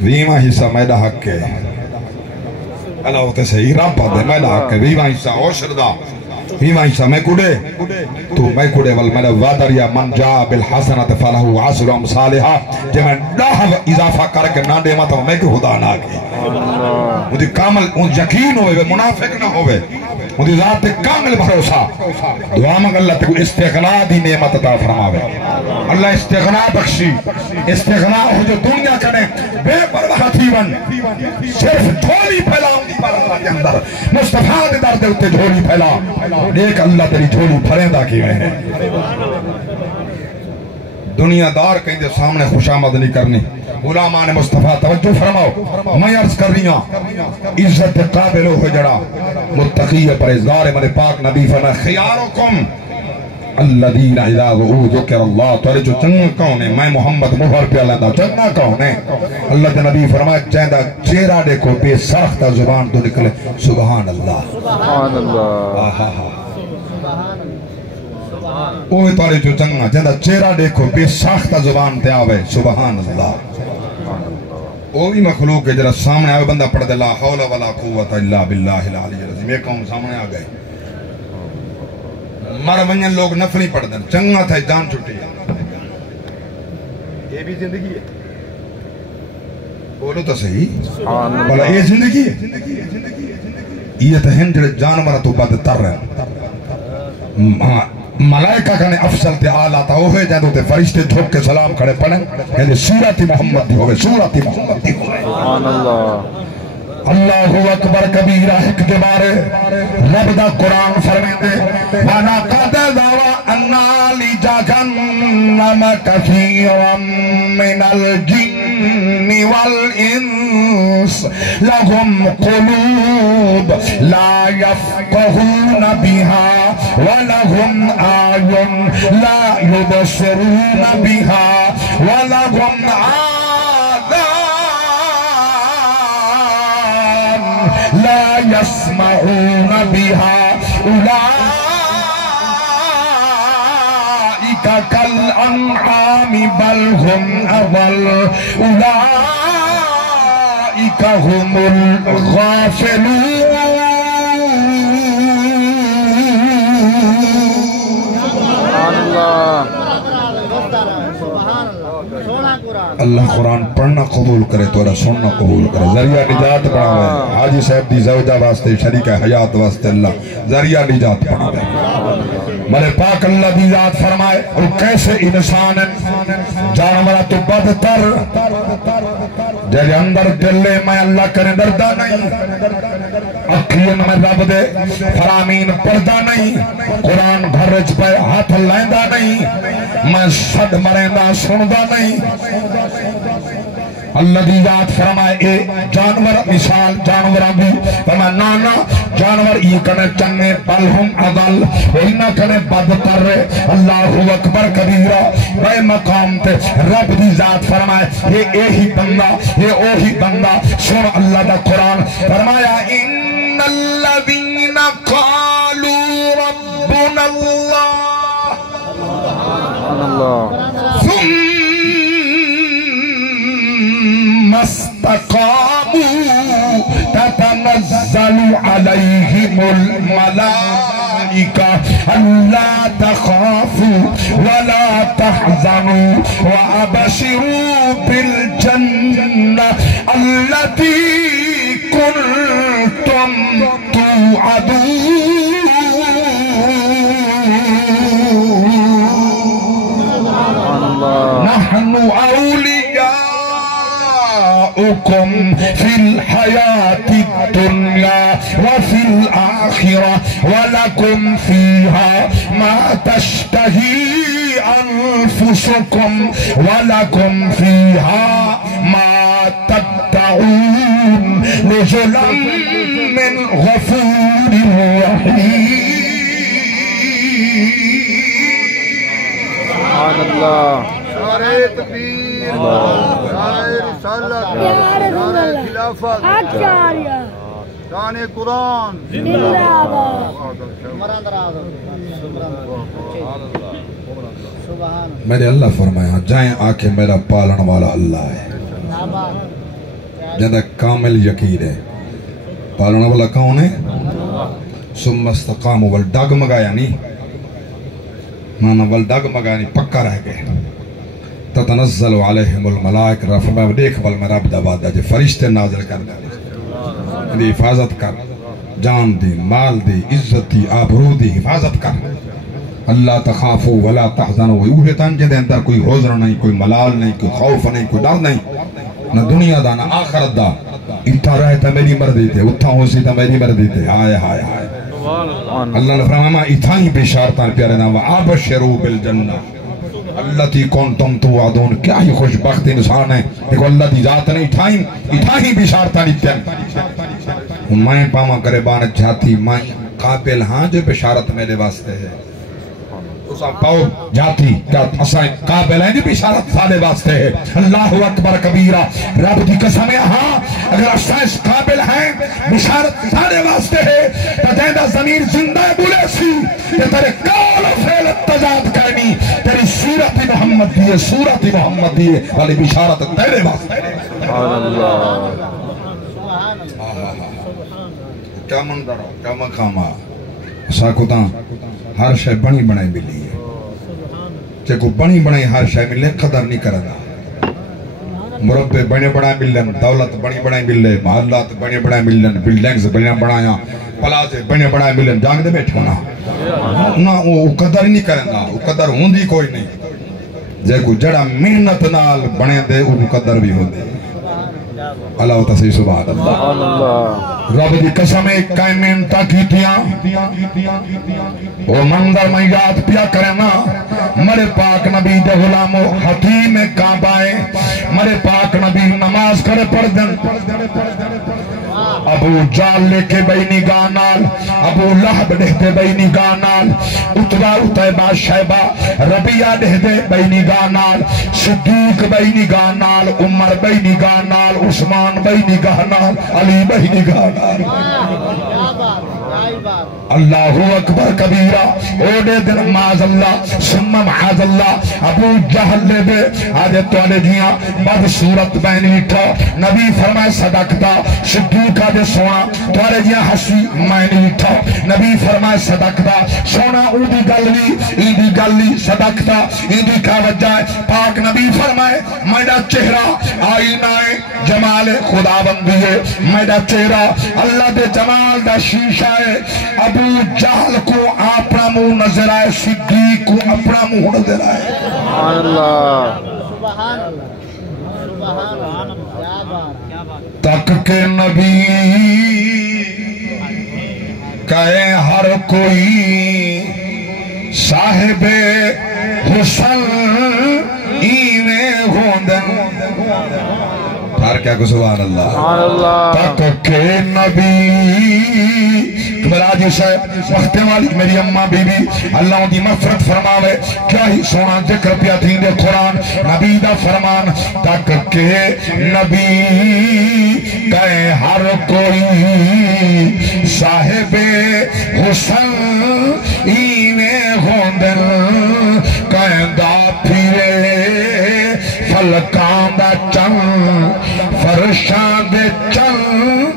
ویمہ حصہ میڈا حق ہے اللہ ہوتے صحیح رب پڑھتے میڈا حق ہے ویمہ حصہ عشر دا ویمہ حصہ میں کڑے تو میں کڑے میرا وعدر یا من جا بالحسنت فلہو عشر امثالہا جب میں ڈاہ اضافہ کر کے نہ دے ماتا میں کہ خدا نہ کی مجھے کامل یقین ہوئے منافق نہ ہوئے مجھے ذات کامل بھروسہ دعا مانگ اللہ تے کو استغنا دی نعمت عطا فرماوے اللہ استغنا بخشی استغنا ہو جو دنیا کرے بے پرواہ تھی ون صرف جھولی پھیلاؤں دی پر اللہ کے اندر مصطفیٰ دے در دے اتے جھولی پھیلا ایک اللہ تیری جھولی پھریندہ کی ہوئے ہیں دنیا دار کہیں دے سامنے خوش آمد نہیں کرنی غلامان مصطفیٰ توجہ فرماؤ میں عرض کر رہی ہوں عزت قابل ہو جڑا متقی پرہیزگار من پاک نبی فرمائے خیارکم الذین اذا ذکر اللہ تو جو چنگا کون ہے میں محمد مہر پہ اللہ دا چنگا کون ہے اللہ کے نبی فرمائے چاہدہ چہرہ دیکھو بے سرختہ زبان تو نکلے سبحان اللہ سبحان اللہ اوہ تارے جو چنگا چاہدہ چہرہ دیکھو بے سرختہ زبان تے آوے سبحان اللہ وہ بھی مخلوق ہے جرہ سامنے آئے بندہ پڑھ دے لا حول ولا قوت الا باللہ العلی العظیم یہ قوم سامنے آ گئے مر ونجن لوگ نفلی پڑھ دیں چنگا تھا جان چھٹی یہ بھی زندگی ہے بولو تو صحیح بولا یہ زندگی ہے یہ تو ہن جڑے جانورہ تو بدتر ہے ملائکہ کنے افضل تے آلہ تا ہوئے جائے تو تے فرشتے جھوک کے سلام کھڑے پڑھیں یعنی سورت محمد دی ہوئے سورت محمد دی ہوئے سبحان اللہ اللہ اکبر کبیرہ حق کے بارے رب دا قرآن فرمین دے وانا قد دعوا انا لی جہنم کثیرا من الجن والانس لهم قلوب لا يفقهون بها ولهم اعین لا يبصرون بها ولهم لا يسمعون بها أولئك كالأنعام بل هم أضل أولئك هم الغافلون اللہ قرآن پڑھنا قبول کرے تو سننا قبول کرے ذریعہ نجات پڑھاوے حاجی صاحب دی زوجہ واسطے شریکہ حیات واسطے اللہ ذریعہ نجات پڑھاوے میرے پاک اللہ دی ذات فرمائے اور کیسے انسان جانورہ تو بدتر جیسے اندر دلے میں اللہ کرے دردہ نہیں اکھین میں رب دے فرامین پردہ نہیں قرآن گھرچ پہ ہاتھ لیندہ نہیں میں صد مرندہ سندہ نہیں اللہ دی ذات فرمائے اے جانور مثال جانورہ بھی فرمائے نانا جانور یہ کنے چنگے بل ہم عدل وہینا کنے بدتر رہے اللہ اکبر کبیرہ بے مقام تے رب دی ذات فرمائے یہ ہی بندہ سن اللہ دا قرآن فرمایا ان الذین قالوا ربنا اللہ ثم استقاموا تتنزل عليهم الملائكة ألا تخافوا ولا تحزنوا وأبشروا بالجنة التي كنتم توعدون نحن أولياؤكم في الحياة الدنيا وفي الآخرة ولكم فيها ما تشتهي أنفسكم ولكم فيها ما تدعون نزلا من غفور رحيم سبحان الله نعرہ تکبیر نعرہ رسالت نعرہ خلافت گانے قرآن میرے اللہ فرمایا جائیں آکے میرا پالن والا اللہ ہے جندہ کامل یقین ہے پالن والا کون ہے ثم استقاموا والڈاگ مگایا نہیں مانا والڈاگ مگایا نہیں پکا رہ گئے تتنزل علیہم الملائک رفمہ دیکھ بل میرا عبدالباد جے فرشتے نازل کر دے دی حفاظت کر جان دی مال دی عزت دی آبرو دی حفاظت کر اللہ تخافو ولا تحزنو اوہے تان جے دے اندر کوئی حضر نہیں کوئی ملال نہیں کوئی خوف نہیں کوئی ڈر نہیں نہ دنیا دا نہ آخرت دا اتھا رہے تا میری مردی تے اتھا ہو سی تا میری مردی تے ہائے ہائے ہائے اللہ نے فرمایا اتھا ہی بشارتان پیارے نام وآبشروا بالجنہ اللہ تی کنتم توعدون کیا ہی خوشبخت انسان ہے دیکھو اللہ دی ذات نے اتھا ہی بشارتان پیارے میں پاما کرے بانت جاتی میں قابل ہاں جو بشارت میرے واسطے ہے اسا پاؤ جاتی کیا اسا قابل ہیں جو بشارت سالے واسطے ہے اللہ اکبر کبیرہ رب دی قسم ہے ہاں اگر اسا اس قابل ہیں بشارت سالے واسطے ہے تو دیندہ زمین زندہ بولے سی کہ تیرے قول و فعل تجاد کرنی تیری سیرت محمد دیئے سورت محمد دیئے والی بشارت تیرے واسطے ہے سبحان اللہ کیا منظر ہو کیا مقامہ ساکتاں ہر شے بنی بنائی ملی ہے چے کو بنی بنائی ہر شے ملے قدر نہیں کرنا مربع بنے بنائی ملن دولت بنی بنائی ملے محلات بنے بنائی ملن بلڈنگز بنے بنایا پلازے بنے بنائی ملن جانگ دے بیٹھ ہونا نا وہ قدر نہیں کرنا وہ قدر ہوندی کوئی نہیں جے کو جڑا محنت نال بنے دے وہ قدر بھی ہوندی اللہ تسی سبحان اللہ رب دی قسم ایک قائمین تاکیتیاں وہ منظر میں یاد پیا کرنا مرے پاک نبی دے غلام و حکیم کعبائے مرے پاک نبی نماز کرے پڑھ دن ابو جال لے کے بئی نگاہ نال ابو لہب دہتے بئی نگاہ نال اتبا اتبا شیبہ ربیہ دہتے بئی نگاہ نال صدیق بئی نگاہ نال عمر بئی نگاہ نال عثمان بئی نگاہ نال علی بئی نگاہ نال اللہ اکبر کبیرہ اوڑے دن معاذ اللہ ثم معاذ اللہ ابو جہل لے بے آدھے توڑے دیاں بد صورت بینی اٹھا نبی فرمائے صدقتا صدیق آدھے سونا توڑے دیاں حسی مینی اٹھا نبی فرمائے صدقتا سونا اودی گلوی ایدی گلی صدقتا ایدی کا وجہ پاک نبی فرمائے میڈا چہرہ آئینہ جمال خدا بندی ہے میڈا چہرہ اللہ دے جمال دا شیشہ ہے ابو جہل کو اپنا منہ نظر آئے صدیق کو اپنا منہ نظر آئے سبحان اللہ سبحان اللہ تک کے نبی کہے ہر کوئی صاحب حسن ایویں ہوندن ہر کیا کو سبحان اللہ تک کے نبی راجی صاحب وقتے والی میری اممہ بی بی اللہ دی مغفرت فرماوے کیا ہی سونا ذکر پیا تین دے قرآن نبی دا فرمان تک کہ نبی کہے ہر کوئی صاحب حسن ایویں ہوندن کہیں دا پھرے فلکان دا چن فرشان دے چن